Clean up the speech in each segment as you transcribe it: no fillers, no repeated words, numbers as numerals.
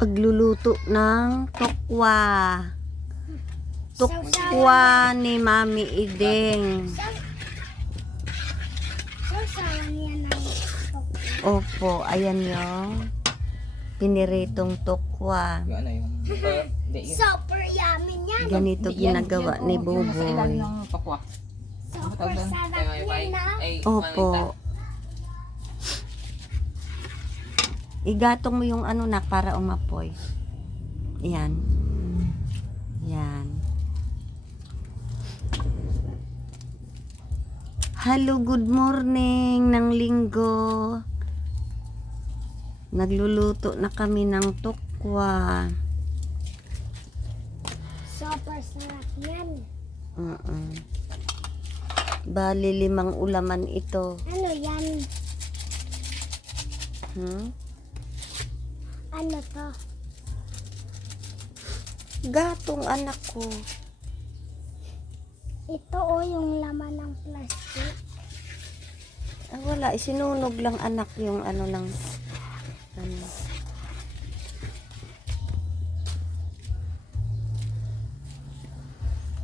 Pagluluto ng tokwa. Tokwa ni Mami Ideng. Sausawan yan ng Opo, ayan yung piniritong tokwa. Yung ano yung... Hindi, yun. super yummy yan. Ganito ginagawa ni Yung nasa ilalim Buboy. ng pakwa. Super sarap yan na. Opo. Igatong mo yung ano na para umapoy. Yan. Yan. Hello, good morning ng linggo. Nagluluto na kami ng tokwa. Super sarap yan. Bali 5 ulaman ito. Ano yan? Ano to? Gatong anak ko. Ito o yung laman ng plastic. Ah, wala, isinunog lang anak yung ano ng ano.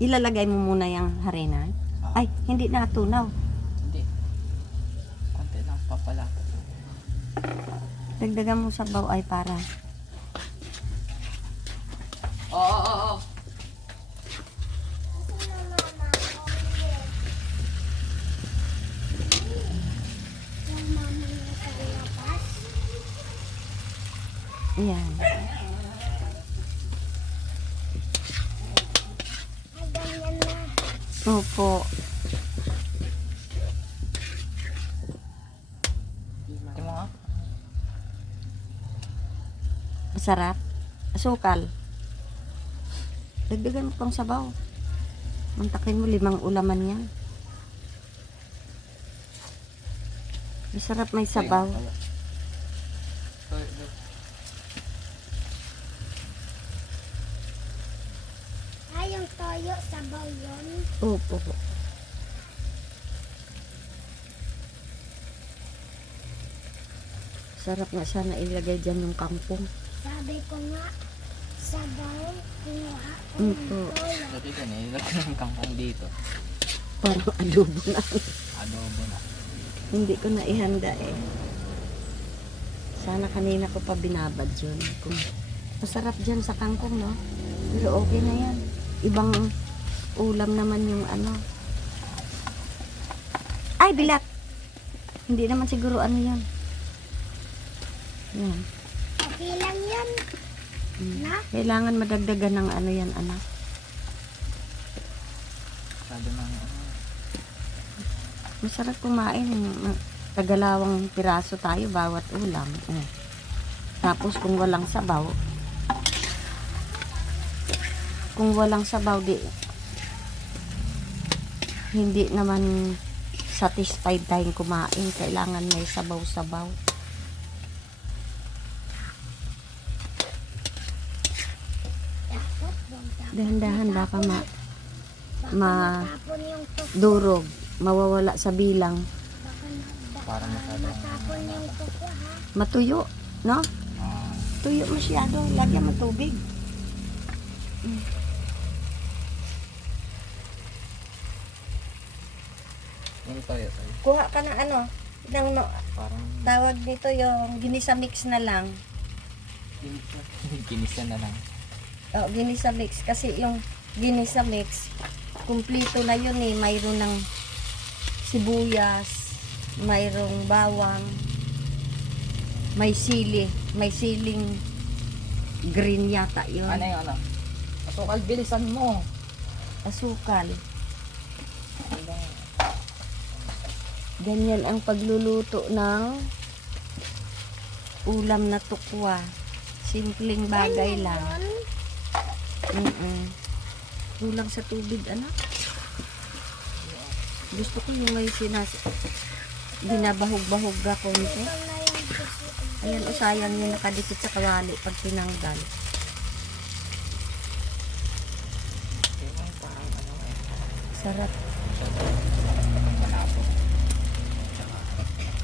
Ilalagay mo muna yung harina. Ay, hindi na tunaw. Hindi. Konti lang papalapot. Dagdagan mo sa baw ay para. Oo. Yung mama niya sa labas. Ayan. Ay, ganyan na. Opo. Ito mo nga. Masarap. Asukal. Dagdagan mo pang sabaw. Mantakin mo 5 ulaman yan. Masarap may sabaw. Ay, yung toyo, sabaw yun. Opo. Sarap nga sana ilagay dyan yung kangkong. Sabi ko nga, sabaw, kinuha ko Opo. ng toyo. Dati ka na, ilagay ng kangkong dito. Parang adobo na. Adobo na. Hindi ko na ihanda eh. Sana kanina ko pa binabad yun. Kung masarap dyan sa kangkong, no? Pero okay na yan. Ibang ulam naman yung ano. Ay, bilat! Hindi naman siguro ano yan. Yan. Okay lang yan. Na? Kailangan madagdagan ng ano yan, anak. Sabi ng ano. Masarap kumain. Tagalawang piraso tayo bawat ulam. Tapos kung walang sabaw, di hindi naman satisfied tayong kumain. Kailangan may sabaw-sabaw. Dahan-dahan baka Matapon yung tuko. durog, mawawala sa bilang. Parang masyado. Matapon yung tuko, ha? Matuyo, no? Tuyo masyado. Lagyan mo tubig. Yung toyo. Kuha ka ng ano, ng Parang tawag nito yung ginisa mix na lang. kinisa na lang. O, ginisa mix. Kasi yung ginisa mix, kumplito na yun eh. Mayroon ng sibuyas, mayroong bawang, may sili, may siling green yata yun. Ano yung ano? Asukal, bilisan mo. Asukal. Ganyan ang pagluluto ng ulam na tukwa. Simpleng bagay lang. Kulang sa tubig, anak. Gusto ko yung may binabahog-bahog na konti. Ayan, o sayang yung nakadikit sa kawali pag tinanggal. Sarap. Malapot.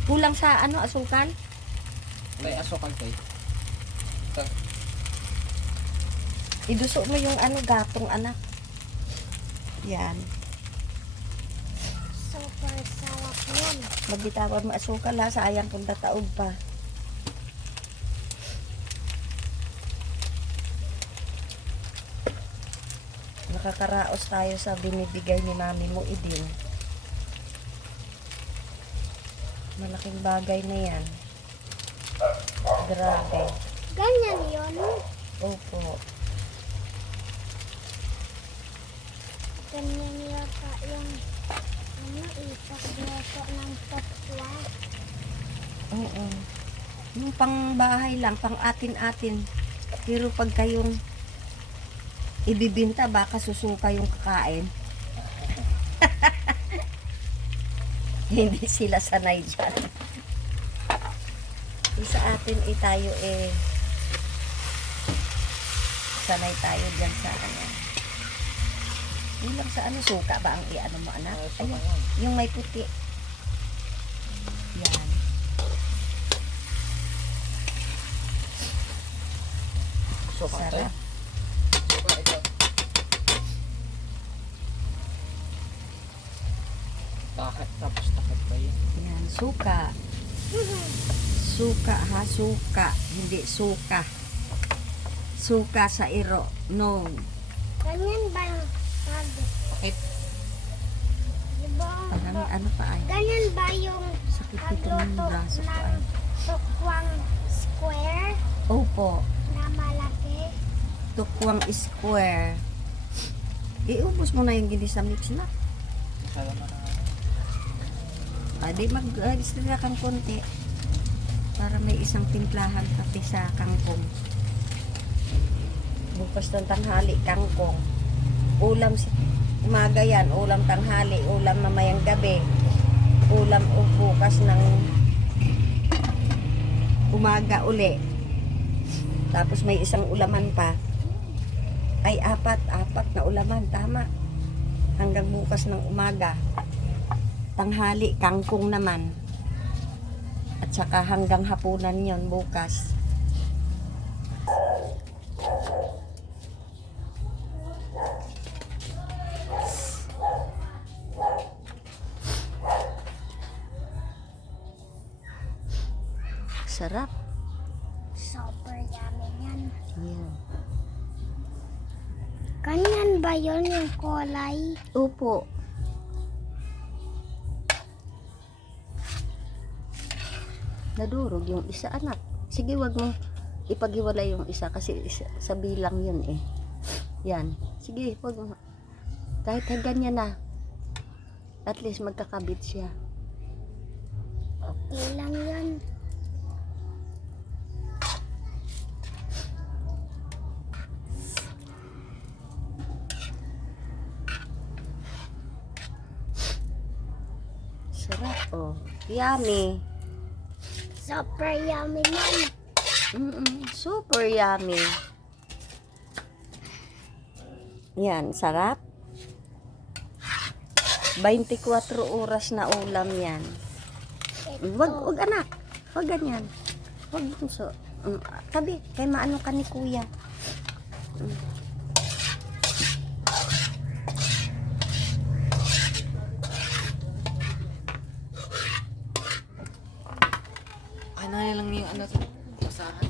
Kulang sa ano, asukal? May asukal kayo. Iduso mo yung ano, gatong anak. Yan. Super sarap yan. Magbitawan mo asukal ha, sayang kung tataob pa. Nakakaraos tayo sa binibigay ni mami mo idin. Malaking bagay na yan. Grabe. Ganyan yun. Opo. Ganyan yata yung ipagluto ng tokwa. Oo. Yung pang bahay lang, pang atin-atin. Pero pag kayong ibibinta, baka susuka yung kakain. Hindi sila sanay dyan. Sa atin tayo sanay tayo dyan sa ano. Yung lang sa ano, suka ba ang iano mo anak? Ayun, yung may puti. Yan. Suka tayo. Sarap. Suka ito. Takot, tapos takot pa yun. Yan, suka. Suka ha, suka. Hindi suka. Suka sa iro. No. Ganyan ba yung Bakit? diba? Parang ano pa ay. Ganyan ba yung Sakit dito ng pagluto braso ko ay. ng tukwang square Opo. na malaki? Tukwang square. Iubos mo na yung ginisa mix na. Masyado na Di mag-extra kang konti. Para may isang timplahan pati sa kangkong. Bukas ng tanghali, kangkong. Ulam si umaga yan, ulam tanghali, ulam mamayang gabi. Ulam bukas ng umaga uli. Tapos may isang ulaman pa. Ay, apat na ulaman, tama. Hanggang bukas ng umaga. Tanghali, kangkong naman. At saka hanggang hapunan yon bukas. Sarap. Super yummy yan. Yan. Ganyan ba yun yung kulay? Opo. Nadurog yung isa anak. Sige, wag mo ipaghiwalay yung isa kasi sa bilang yun eh. Yan. Sige, wag mo. Kahit ganyan na. At least magkakabit siya. Okay lang yun. Sarap oh. Yummy. Super yummy yan. Super yummy. Yan, sarap. 24 oras na ulam yan. Wag anak. Wag ganyan. Wag bunso. Tabi, kay maano ka ni kuya. Ano lang yung ano to? Basahan.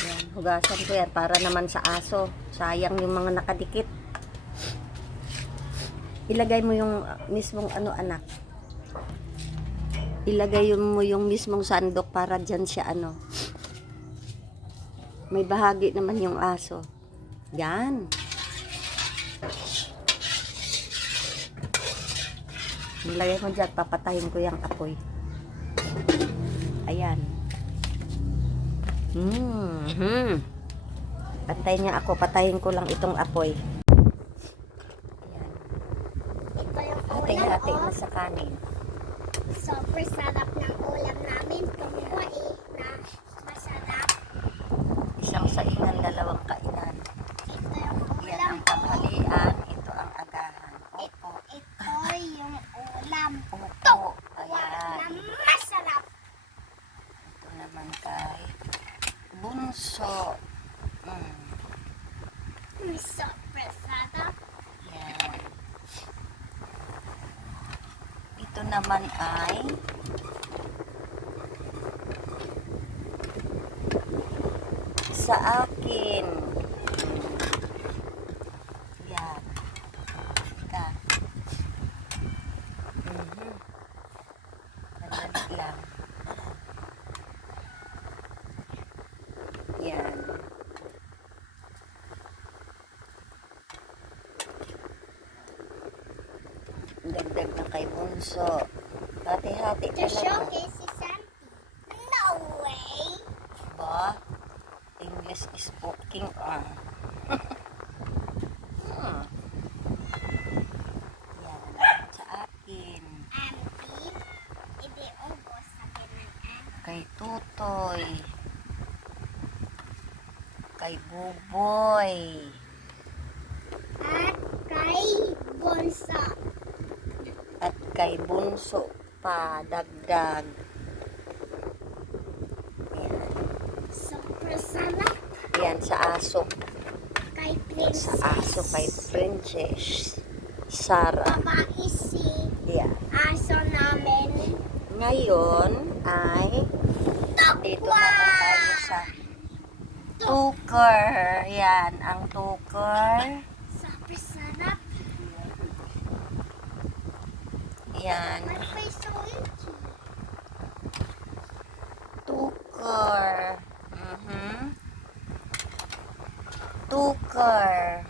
Yan, hugasan ko yan para naman sa aso. Sayang yung mga nakadikit. Ilagay mo yung mismong ano anak. Ilagay mo yung mismong sandok para dyan siya ano. May bahagi naman yung aso. Yan. Ilagay mo dyan, papatayin ko yung apoy. Ayan. Patayin niya ako, patayin ko lang itong apoy. Ito yung Hati-hati ulam na sa kanin. Super sarap ng ulam namin. Tungkwa na Upo. Wala Ayan. na masarap. Ito naman kay Bunso. Super sarap. Yan. Ito naman ay sa akin. Yan. Ika. Madali lang. Yan. Dagdag na kay Bunso. Hati-hati The talaga. showcase is empty. No way. Ba? English is speaking on. Yan. Sa akin. Empty. Hindi ubos sa pinag-empty. Kay Tutoy. Kay Buboy. At kay Bonsa. At kay Bunso pa. Dagdag. Yan. Super sarap. Yan sa aso. Kay Sa Princess. aso kay Princess Sarah. Babae si Yan. aso namin. Ngayon ay dito Tukwa. naman tayo sa tuker. Yan, ang tuker. Super sarap. Yan, Ano pa yung tuker. Tuker.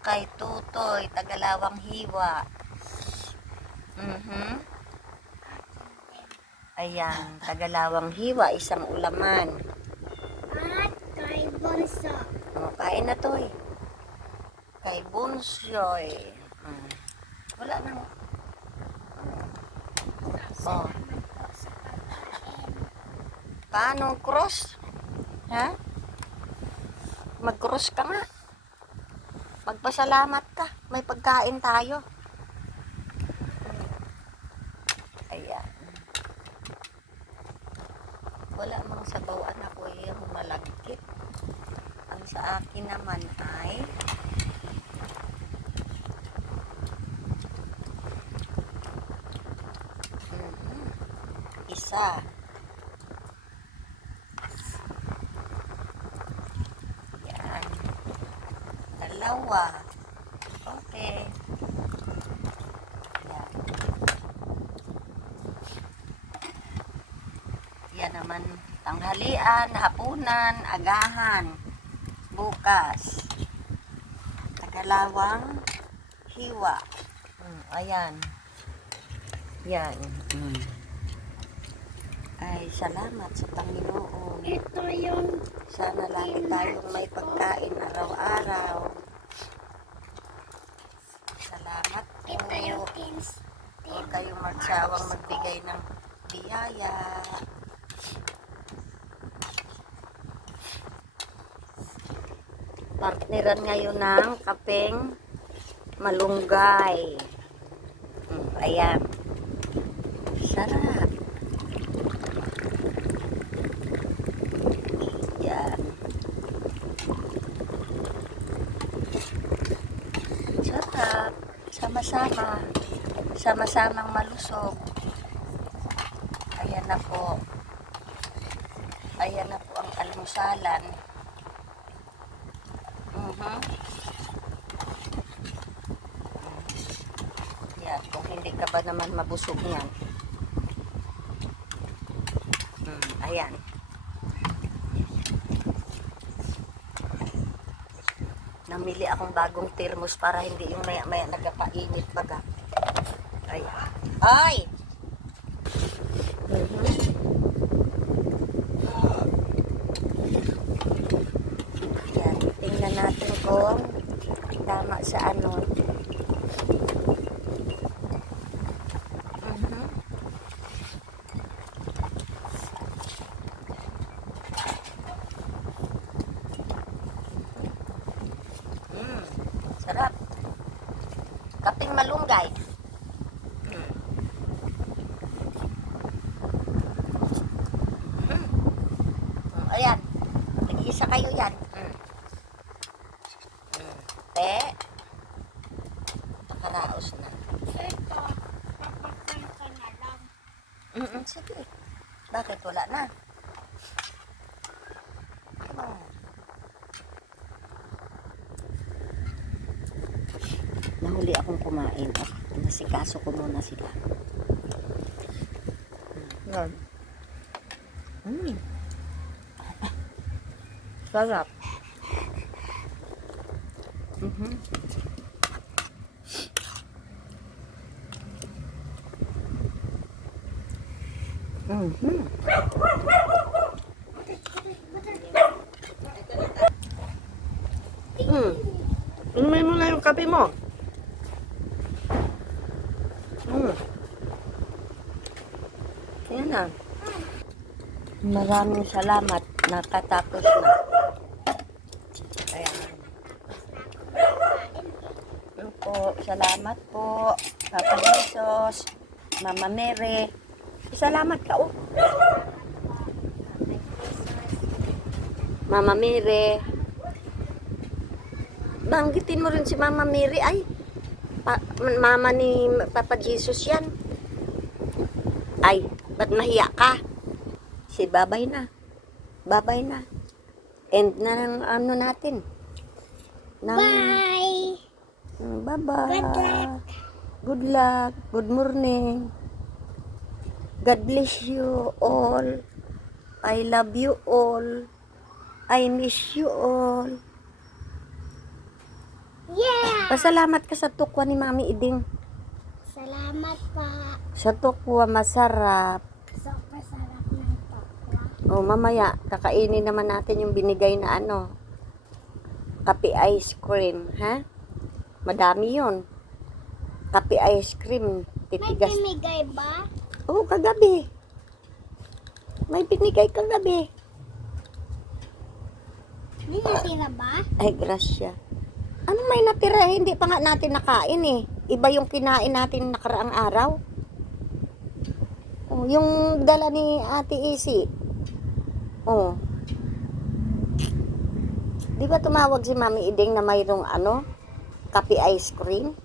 Kay Tutoy, Tagalawang Hiwa. Ayan, Tagalawang Hiwa, isang ulaman. At kay Bonsa. O, kain na to eh. Kay Bunsoy. Wala nang... Oh. Paano cross? Ha? Mag-cross ka nga. Magpasalamat ka. May pagkain tayo. Ayan. Wala mang sabawan ako yung malagkit. Ang sa akin naman ay isa. Yan. Dalawa. Okay. Yan. Yan naman. Tanghalian, hapunan, agahan. Bukas. Tagalawang hiwa. Ayan. Yan. Ay, salamat sa Panginoon. Ito yung Sana lagi tayong may pagkain araw-araw. Salamat po. ito yung tins. Huwag kayong magsawang magbigay ng biyaya. Partneran ngayon ng kapeng malunggay. Ayan. Sarap. Yan. Sarap. Sama-sama. Sama-samang malusog. Ayan na po. Ayan na po ang almusalan. Yan. Kung hindi ka ba naman mabusog niyan. Ayan. Namili akong bagong thermos para hindi yung maya-maya nagpainit baga. Ayan. Ay! Yan. Tingnan natin kung tama sa ano. Sarap. Kaping malunggay. Ayan. Nag-iisa kayo yan. Te. Nakaraos na. Ito, papakal ka na lang. Sige. Bakit wala na? Oh. Nahuli akong kumain. Nasikaso ko muna sila. Yan. Sarap. Mhm. Mhm. Inumin mo na yung kape mo. Yan na. Maraming salamat. Nakatapos na. Ayan. Ano po, salamat po. Papa Jesus, Mama Mary. Salamat ka, oh. Mama Mary. Banggitin mo rin si Mama Mary. Ay, mama ni Papa Jesus yan. Ay, ba't mahiya ka? Si babay na. Babay na. End na ng ano natin. Bye! Bye-bye. Good luck. Good luck. Good morning. God bless you all. I love you all. I miss you all. Yeah! Pasalamat ka sa tukwa ni Mami Iding. Salamat pa. Sa tukwa masarap. Super sarap ng tokwa. O mamaya, kakainin naman natin yung binigay na ano. Kape ice cream, ha? Madami yun. Kape ice cream. May Titigas. pinigay ba? Oo, kagabi. May binigay kagabi. May natira ba? Ay, grasya. Ano may natira? Hindi pa nga natin nakain eh. Iba yung kinain natin nakaraang araw. Oh, yung dala ni Ate Isi. Oh. Di ba tumawag si Mami Iding na mayroong ano? Kape ice cream?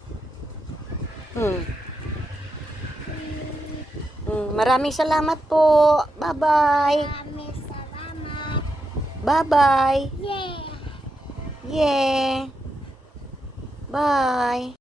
Maraming salamat po. Bye-bye. Maraming salamat. Bye-bye. Yeah! Yeah. Bye.